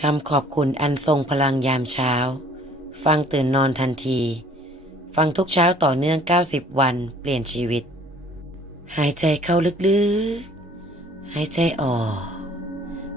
คำขอบคุณอันทรงพลังยามเช้า ฟังตื่นนอนทันที ฟังทุกเช้าต่อเนื่อง 90 วันเปลี่ยนชีวิต หายใจเข้าลึกๆ หายใจออก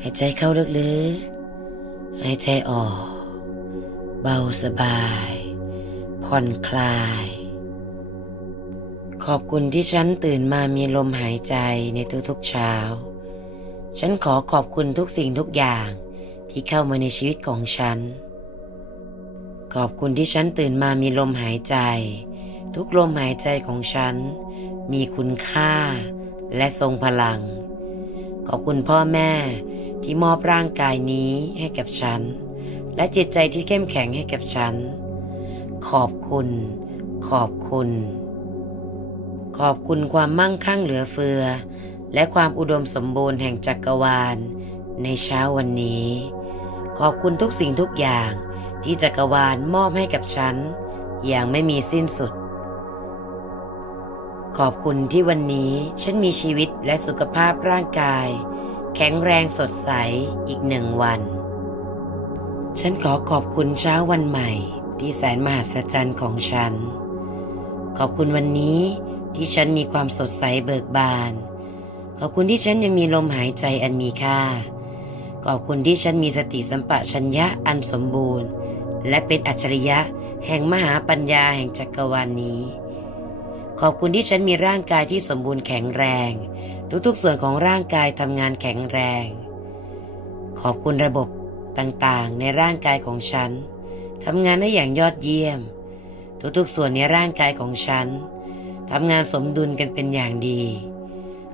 หายใจเข้าลึกๆ หายใจออก เบาสบาย ผ่อนคลาย ขอบคุณที่ฉันตื่นมามีลมหายใจในทุกๆเช้า ฉันขอขอบคุณทุกสิ่งทุกอย่าง ที่เข้ามาในชีวิตของฉัน ขอบคุณที่ฉันตื่นมามีลมหายใจ ทุกลมหายใจของฉัน มีคุณค่าและทรงพลัง ขอบคุณพ่อแม่ที่มอบร่างกายนี้ให้กับฉัน และจิตใจที่เข้มแข็งให้กับฉัน ขอบคุณ ขอบคุณ ขอบคุณความมั่งคั่งเหลือเฟือ และความอุดมสมบูรณ์แห่งจักรวาล ในเช้าวันนี้ ขอบคุณทุกสิ่งทุกอย่างที่จักรวาลมอบให้กับฉัน อย่างไม่มีสิ้นสุด ขอบคุณที่วันนี้ฉันมีชีวิตและสุขภาพร่างกาย แข็งแรงสดใสอีกหนึ่งวัน ฉันขอขอบคุณเช้าวันใหม่ ที่แสนมหัศจรรย์ของฉัน ขอบคุณวันนี้ที่ฉันมีความสดใสเบิกบาน ขอบคุณที่ฉันยังมีลมหายใจอันมีค่า ขอบคุณที่ฉันมีสติสัมปชัญญะอันสมบูรณ์ และเป็นอัจฉริยะแห่งมหาปัญญาแห่งจักรวาลนนี้ ขอบคุณที่ฉันมีร่างกายที่สมบูรณ์แข็งแรง ทุกๆส่วนของร่างกายทำงานแข็งแรง ขอบคุณระบบต่างๆ ในร่างกายของฉันทำงานได้อย่างยอดเยี่ยม ทุกๆส่วนในร่างกายของฉันทำงานสมดุลกันเป็นอย่างดี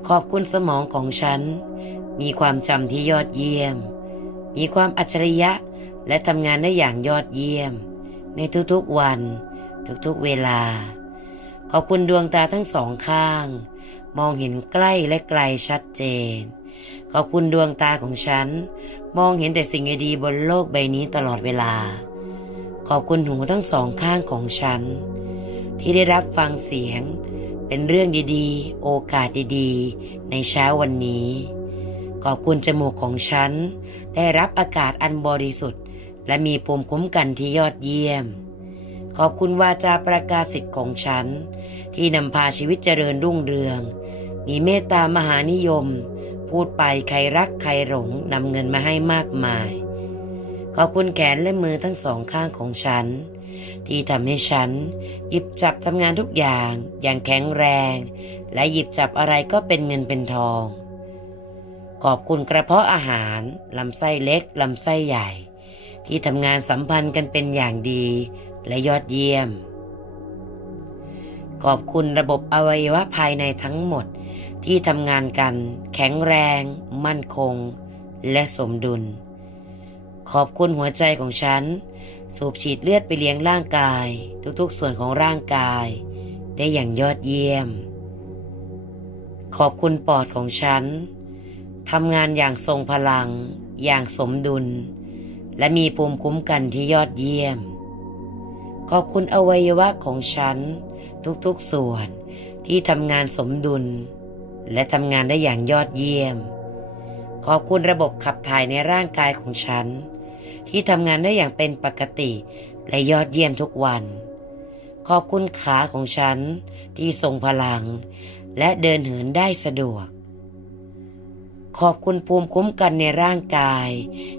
ขอบคุณสมองของฉัน มีความจำที่ยอดเยี่ยม มีความอัจฉริยะและทำงานได้อย่างยอดเยี่ยม ในทุกๆวัน ทุกๆเวลา ขอบคุณดวงตาทั้งสองข้าง มองเห็นใกล้และไกลชัดเจน ขอบคุณดวงตาของฉัน มองเห็นแต่สิ่งดีบนโลกใบนี้ตลอดเวลา ขอบคุณหูทั้งสองข้างของฉัน ที่ได้รับฟังเสียงเป็นเรื่องดีๆ โอกาสดีๆ ในเช้าวันนี้ ขอบคุณจมูกของฉัน ได้รับอากาศอันบริสุทธิ์ และมีภูมิคุ้มกันที่ยอดเยี่ยม ขอบคุณวาจาประกาศสิทธิ์ของฉัน ที่นำพาชีวิตเจริญรุ่งเรือง มีเมตตามหานิยม พูดไปใครรักใครหลงนำเงินมาให้มากมาย ขอบคุณแขนและมือทั้งสองข้างของฉัน ที่ทำให้ฉัน หยิบจับทำงานทุกอย่าง อย่างแข็งแรง และหยิบจับอะไรก็เป็นเงินเป็นทอง ขอบคุณกระเพาะอาหารลำไส้เล็กลำไส้ใหญ่ ที่ทำงานสัมพันธ์กันเป็นอย่างดีและยอดเยี่ยม ขอบคุณระบบอวัยวะภายในทั้งหมดที่ทำงานกัน แข็งแรง มั่นคง และสมดุล ขอบคุณหัวใจของฉัน สูบฉีดเลือดไปเลี้ยงร่างกาย ทุกๆส่วนของร่างกาย ได้อย่างยอดเยี่ยม ขอบคุณปอดของฉัน ทำงานอย่างทรงพลัง อย่างสมดุล และมีภูมิคุ้มกันที่ยอดเยี่ยม ขอบคุณอวัยวะของฉัน ทุกๆส่วนที่ทำงานสมดุล และทำงานได้อย่างยอดเยี่ยม ขอบคุณระบบขับถ่ายในร่างกายของฉัน ที่ทำงานได้อย่างเป็นปกติและยอดเยี่ยมทุกวัน ขอบคุณขาของฉันที่ทรงพลัง และเดินเหินได้สะดวก ขอบคุณภูมิคุ้มกันในร่างกาย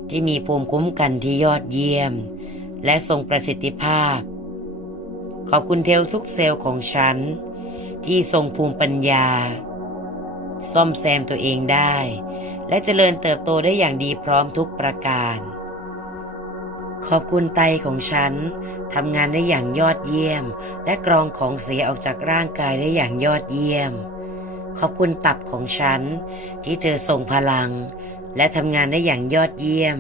ที่มีภูมิคุ้มกันที่ยอดเยี่ยม และทรงประสิทธิภาพ ขอบคุณเทลทุกเซลล์ของฉัน ที่ทรงภูมิปัญญา ซ่อมแซมตัวเองได้ และเจริญเติบโตได้อย่างดีพร้อมทุกประการ ขอบคุณไตของฉันทำงานได้อย่างยอดเยี่ยม และกรองของเสียออกจากร่างกายได้อย่างยอดเยี่ยม ขอบคุณตับของฉัน ที่เธอส่งพลัง และทำงานได้อย่างยอดเยี่ยม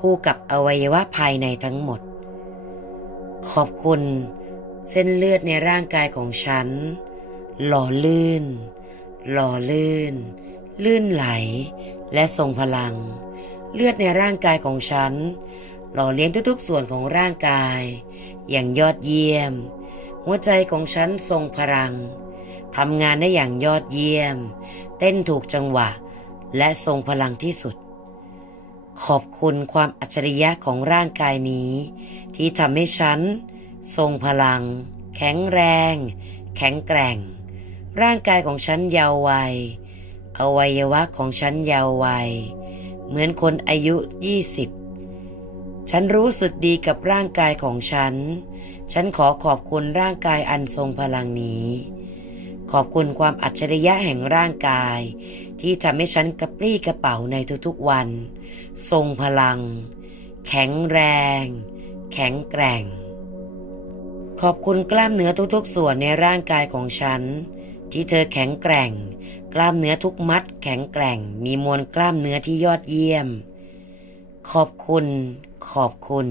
คู่กับอวัยวะภายในทั้งหมด ขอบคุณ เส้นเลือดในร่างกายของฉัน หล่อลื่น หล่อลื่น ลื่นไหล และทรงพลัง เลือดในร่างกายของฉัน หล่อเลี้ยงทุกๆส่วนของร่างกาย อย่างยอดเยี่ยม หัวใจของฉันทรงพลัง ทำงานได้อย่างยอดเยี่ยม เต้นถูกจังหวะ และทรงพลังที่สุด ขอบคุณความอัจฉริยะของร่างกายนี้ ที่ทำให้ฉัน ทรงพลัง แข็งแรง แข็งแกร่ง ร่างกายของฉันยาววัย อวัยวะของฉันยาววัย เหมือนคนอายุ 20 ฉันรู้สึกดีกับร่างกายของฉัน ฉันขอขอบคุณร่างกายอันทรงพลังนี้ ขอบคุณความอัจฉริยะแห่งร่างกาย ที่ทำให้ฉันกระปรี้กระเป๋าในทุกๆวัน ทรงพลัง แข็งแรง แข็งแกร่ง ขอบคุณกล้ามเนื้อทุกๆ ส่วนในร่างกายของฉัน ที่เธอแข็งแกร่ง กล้ามเนื้อทุกมัด แข็งแกร่ง มีมวลกล้ามเนื้อที่ยอดเยี่ยม ขอบคุณ ขอบคุณ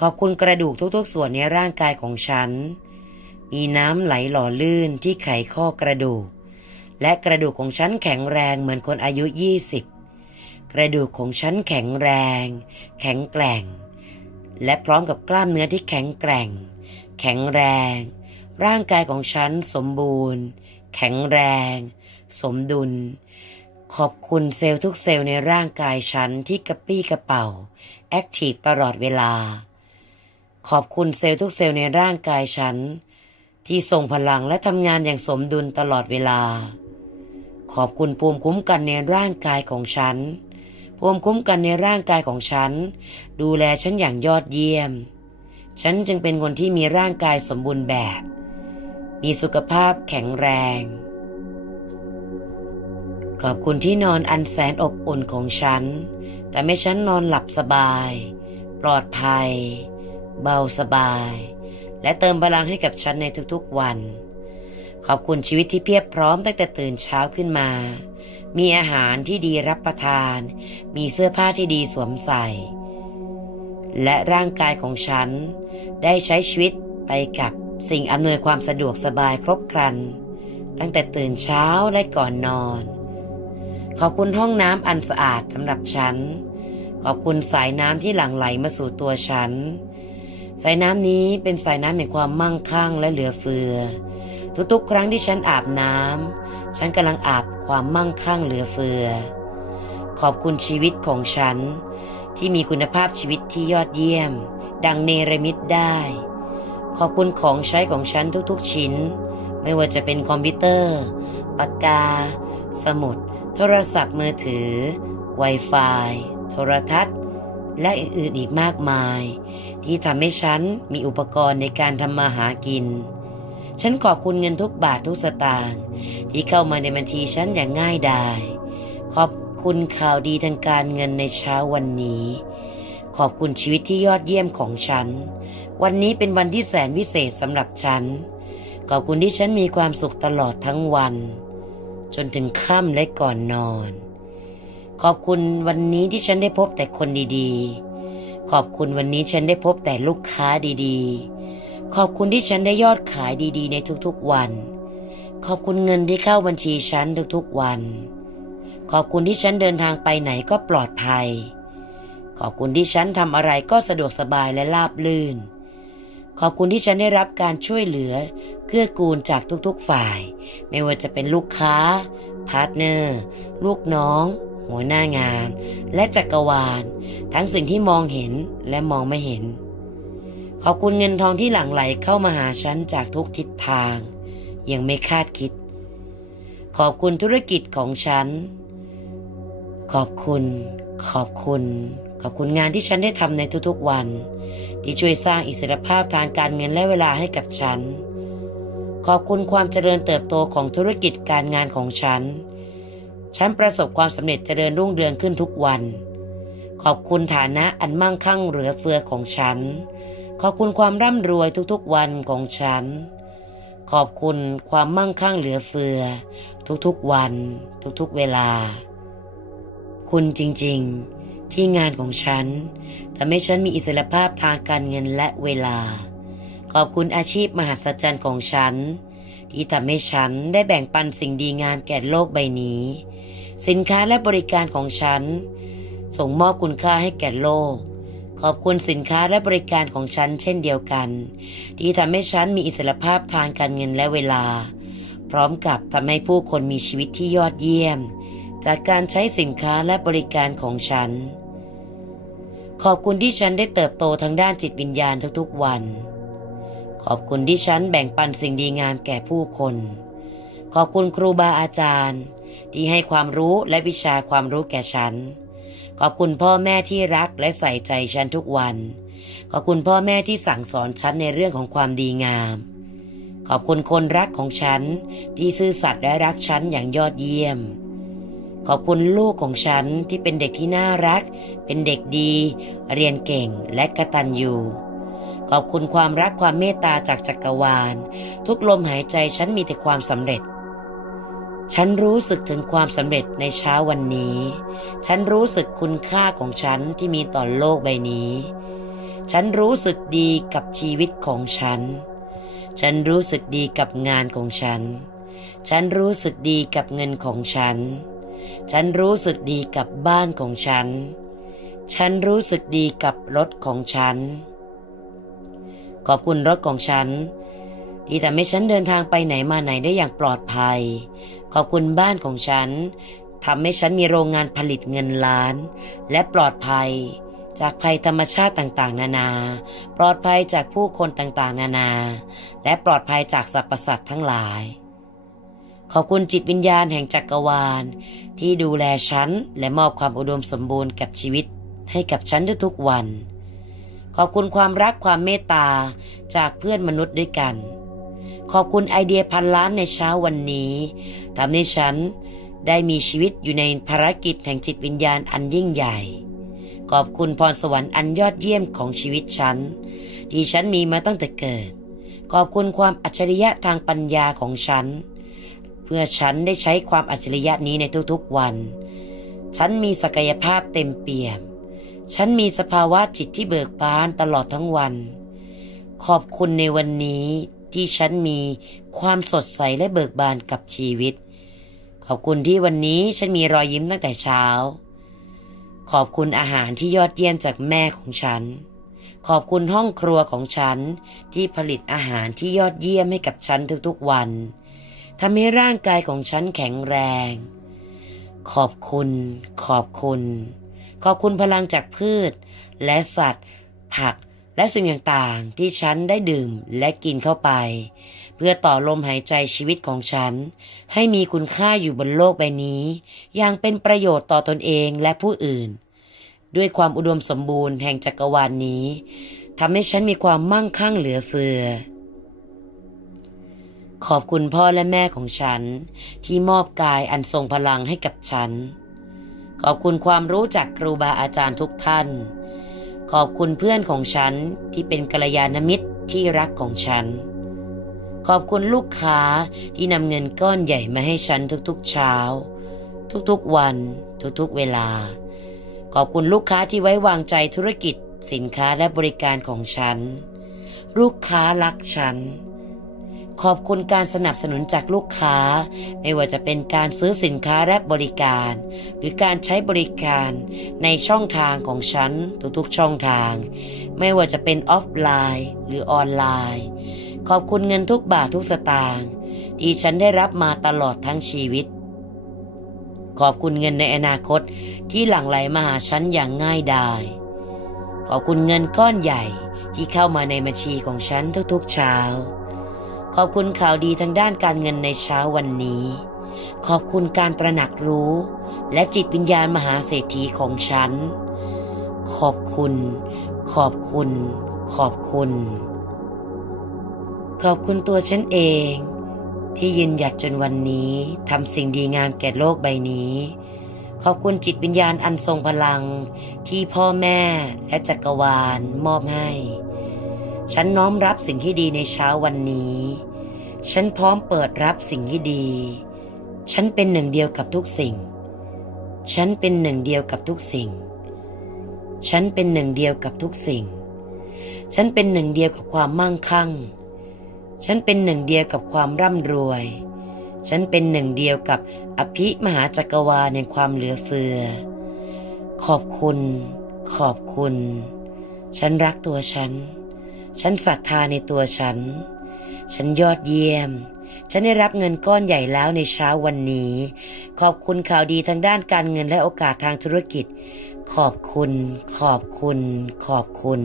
ขอบคุณกระดูกทุกๆ ส่วนในร่างกายของฉัน มีน้ำไหลหล่อลื่นที่ไขข้อกระดูก และกระดูกของฉันแข็งแรงเหมือนคนอายุ 20 กระดูกของฉันแข็งแรง แข็งแกร่ง และพร้อมกับกล้ามเนื้อที่แข็งแกร่ง แข็งแรง ร่างกายของฉันสมบูรณ์ แข็งแรง สมดุล ขอบคุณเซลล์ทุกเซลล์ในร่างกายฉันที่กระปี้กระเป๋า แอคทีฟตลอดเวลา ขอบคุณเซลล์ทุกเซลล์ในร่างกายฉัน ที่ส่งพลังและทำงานอย่างสมดุลตลอดเวลา ขอบคุณภูมิคุ้มกันในร่างกายของฉัน ภูมิคุ้มกันในร่างกายของฉัน ดูแลฉันอย่างยอดเยี่ยม ฉันจึงเป็นคนที่มีร่างกายสมบูรณ์แบบ มีสุขภาพแข็งแรง ขอบคุณที่นอนอันแสนอบอุ่นของฉันแต่ไม่ฉันนอนหลับสบาย ปลอดภัย เบาสบาย และเติมพลังให้กับฉันในทุกๆวัน ขอบคุณชีวิตที่เพียบพร้อมตั้งแต่ตื่นเช้าขึ้นมา มีอาหารที่ดีรับประทาน มีเสื้อผ้าที่ดีสวมใส่ และร่างกายของฉัน ได้ใช้ชีวิตไปกับสิ่งอำนวยความสะดวกสบายครบครัน ตั้งแต่ตื่นเช้าและก่อนนอน ขอบคุณห้องน้ำอันสะอาดสำหรับฉัน ขอบคุณสายน้ำที่หลั่งไหลมาสู่ตัวฉัน สายน้ำนี้เป็นสายน้ำแห่งความมั่งคั่งและเหลือเฟือ ทุกๆ ครั้งที่ฉันอาบน้ำฉันกำลังอาบความมั่งคั่งเหลือเฟือ ขอบคุณชีวิตของฉัน ที่มีคุณภาพชีวิตที่ยอดเยี่ยม ดังเนรมิตได้ ขอบคุณของใช้ของฉันทุกๆ ชิ้น ไม่ว่าจะเป็นคอมพิวเตอร์ ปากกา สมุด โทรศัพท์มือถือ Wi-Fi โทรทัศน์ และอื่นๆอีกมากมาย ที่ทำให้ฉันมีอุปกรณ์ในการทำมาหากิน ฉันขอบคุณเงินทุกบาททุกสตางค์ที่เข้ามาในบัญชีฉันอย่างง่ายดาย ขอบคุณข่าวดีทางการเงินในเช้าวันนี้ ขอบคุณชีวิตที่ยอดเยี่ยมของฉัน วันนี้เป็นวันที่แสนวิเศษสำหรับฉัน ขอบคุณที่ฉันมีความสุขตลอดทั้งวัน จนถึงค่ำและก่อนนอน ขอบคุณวันนี้ที่ฉันได้พบแต่คนดีๆ ขอบคุณวันนี้ฉันได้พบแต่ลูกค้าดีๆ ขอบคุณที่ฉันได้ยอดขายดีๆ ในทุกๆวัน ขอบคุณเงินที่เข้าบัญชีฉันทุกๆวัน ขอบคุณที่ฉันเดินทางไปไหนก็ปลอดภัย ขอบคุณที่ฉันทำอะไรก็สะดวกสบายและราบลื่น ขอบคุณที่ฉันได้รับการช่วยเหลือเกื้อกูลจากทุกๆฝ่าย ไม่ว่าจะเป็นลูกค้า พาร์ทเนอร์ ลูกน้อง หัวหน้างาน และจักรวาล ทั้งสิ่งที่มองเห็นและมองไม่เห็น ขอบคุณเงินทองที่หลั่งไหลเข้ามาหาฉันจากทุกทิศทาง ยังไม่คาดคิด ขอบคุณธุรกิจของฉัน ขอบคุณ ขอบคุณ ขอบคุณงานที่ฉันได้ทำในทุกๆวัน ที่ช่วยสร้างอิสรภาพทางการเงินและเวลาให้กับฉัน ขอบคุณความเจริญเติบโตของธุรกิจการงานของฉัน ฉันประสบความสำเร็จเจริญรุ่งเรืองขึ้นทุกวัน ขอบคุณฐานะอันมั่งคั่งเหลือเฟือของฉัน ขอบคุณความร่ำรวยทุกๆวันของฉัน ขอบคุณความมั่งคั่งเหลือเฟือ ทุกๆวัน ทุกๆเวลา คุณจริงๆ ที่งานของฉันทำให้ฉันมีอิสรภาพทางการเงินและเวลา ขอบคุณอาชีพมหัศจรรย์ของฉันที่ทำให้ฉันได้แบ่งปันสิ่งดีงามแก่โลกใบนี้ สินค้าและบริการของฉัน ส่งมอบคุณค่าให้แก่โลก ขอบคุณสินค้าและบริการของฉันเช่นเดียวกัน ที่ทำให้ฉันมีอิสรภาพทางการเงินและเวลา พร้อมกับทำให้ผู้คนมีชีวิตที่ยอดเยี่ยม จากการใช้สินค้าและบริการของฉัน ขอบคุณที่ฉันได้เติบโตทางด้านจิตวิญญาณทุกๆวัน ขอบคุณที่ฉันแบ่งปันสิ่งดีงามแก่ผู้คน ขอบคุณครูบาอาจารย์ ที่ให้ความรู้และวิชาความรู้แก่ฉัน ขอบคุณพ่อแม่ที่รักและใส่ใจฉันทุกวัน ขอบคุณพ่อแม่ที่สั่งสอนฉันในเรื่องของความดีงาม ขอบคุณคนรักของฉันที่ซื่อสัตย์และรักฉันอย่างยอดเยี่ยม ขอบคุณลูกของฉันที่เป็นเด็กที่น่ารัก เป็นเด็กดี เรียนเก่งและกระตัญญูขอบคุณความรักความเมตตาจากจักรวาล ทุกลมหายใจฉันมีแต่ความสำเร็จ ฉันรู้สึกถึงความสำเร็จในเช้าวันนี้ ฉันรู้สึกคุณค่าของฉันที่มีต่อโลกใบนี้ ฉันรู้สึกดีกับชีวิตของฉัน ฉันรู้สึกดีกับงานของฉัน ฉันรู้สึกดีกับเงินของฉัน ฉันรู้สึกดีกับบ้านของฉัน ฉันรู้สึกดีกับรถของฉัน ขอบคุณรถของฉัน ที่ทำให้ฉันเดินทางไปไหนมาไหนได้อย่างปลอดภัย ขอบคุณบ้านของฉันทำให้ฉันมีโรงงานผลิตเงินล้าน และปลอดภัย จากภัยธรรมชาติต่างๆ นานา ปลอดภัยจากผู้คนต่างๆ นานา และปลอดภัยจากสรรพสัตว์ทั้งหลาย ขอบคุณจิตวิญญาณแห่งจักรวาล ที่ดูแลฉันและมอบความอุดมสมบูรณ์กับชีวิตให้กับฉันทุกๆวัน ขอบคุณความรักความเมตตาจากเพื่อนมนุษย์ด้วยกัน ขอบคุณไอเดียพันล้านในเช้าวันนี้ทำให้ฉันได้มีชีวิตอยู่ในภารกิจแห่งจิตวิญญาณอันยิ่งใหญ่ ขอบคุณพรสวรรค์อันยอดเยี่ยมของชีวิตฉัน ที่ฉันมีมาตั้งแต่เกิด ขอบคุณความอัจฉริยะทางปัญญาของฉัน เพื่อฉันได้ใช้ความอัจฉริยะนี้ในทุกๆวัน ฉันมีศักยภาพเต็มเปี่ยม ฉันมีสภาวะจิตที่เบิกบานตลอดทั้งวัน ขอบคุณในวันนี้ ที่ฉันมีความสดใสและเบิกบานกับชีวิต ขอบคุณที่วันนี้ฉันมีรอยยิ้มตั้งแต่เช้า ขอบคุณอาหารที่ยอดเยี่ยมจากแม่ของฉัน ขอบคุณห้องครัวของฉันที่ผลิตอาหารที่ยอดเยี่ยมให้กับฉันทุกๆวันทำให้ร่างกายของฉันแข็งแรง ขอบคุณ ขอบคุณ ขอบคุณพลังจากพืช และสัตว์ ผัก และสิ่งต่างๆที่ฉันได้ดื่มและกินเข้าไป เพื่อต่อลมหายใจชีวิตของฉัน ให้มีคุณค่าอยู่บนโลกใบนี้ อย่างเป็นประโยชน์ต่อตนเองและผู้อื่น ด้วยความอุดมสมบูรณ์แห่งจักรวาลนนี้ทำให้ฉันมีความมั่งคั่งเหลือเฟือ ขอบคุณพ่อและแม่ของฉัน ที่มอบกายอันทรงพลังให้กับฉัน ขอบคุณความรู้จากครูบาอาจารย์ทุกท่าน ขอบคุณเพื่อนของฉันที่เป็นกัลยาณมิตรที่รักของฉัน ขอบคุณลูกค้าที่นำเงินก้อนใหญ่มาให้ฉันทุกๆเช้า ทุกๆวัน ทุกๆเวลา ขอบคุณลูกค้าที่ไว้วางใจธุรกิจสินค้าและบริการของฉัน ลูกค้ารักฉัน ขอบคุณการสนับสนุนจากลูกค้า ไม่ว่าจะเป็นการซื้อสินค้าและบริการ หรือการใช้บริการในช่องทางของฉันทุกๆช่องทาง ไม่ว่าจะเป็นออฟไลน์หรือออนไลน์ ขอบคุณเงินทุกบาททุกสตางค์ที่ฉันได้รับมาตลอดทั้งชีวิต ขอบคุณเงินในอนาคตที่หลั่งไหลมาหาฉันอย่างง่ายดายขอบคุณเงินก้อนใหญ่ที่เข้ามาในบัญชีของฉันทุกๆเช้า ขอบคุณข่าวดีทางด้านการเงินในเช้าวันนี้ ขอบคุณการตระหนักรู้ และจิตวิญญาณมหาเศรษฐีของฉัน ขอบคุณ ขอบคุณ ขอบคุณ ขอบคุณตัวฉันเอง ที่ยืนหยัดจนวันนี้ทำสิ่งดีงามแก่โลกใบนี้ ขอบคุณจิตวิญญาณอันทรงพลังที่พ่อแม่และจักรวาลมอบให้ ฉันน้อมรับสิ่งที่ดีในเช้าวันนี้ ฉันพร้อมเปิดรับสิ่งที่ดี ฉันเป็นหนึ่งเดียวกับทุกสิ่ง ฉันเป็นหนึ่งเดียวกับทุกสิ่ง ฉันเป็นหนึ่งเดียวกับทุกสิ่ง ฉันเป็นหนึ่งเดียวกับความมั่งคั่ง ฉันเป็นหนึ่งเดียวกับความร่ำรวย ฉันเป็นหนึ่งเดียวกับอภิมหาจักรวาลแห่งความเหลือเฟือ ขอบคุณ ขอบคุณ ฉันรักตัวฉัน ฉันศรัทธาในตัวฉัน ฉันยอดเยี่ยม ฉันได้รับเงินก้อนใหญ่แล้วในเช้าวันนี้ ขอบคุณข่าวดีทางด้านการเงินและโอกาสทางธุรกิจ ขอบคุณ ขอบคุณ ขอบคุณ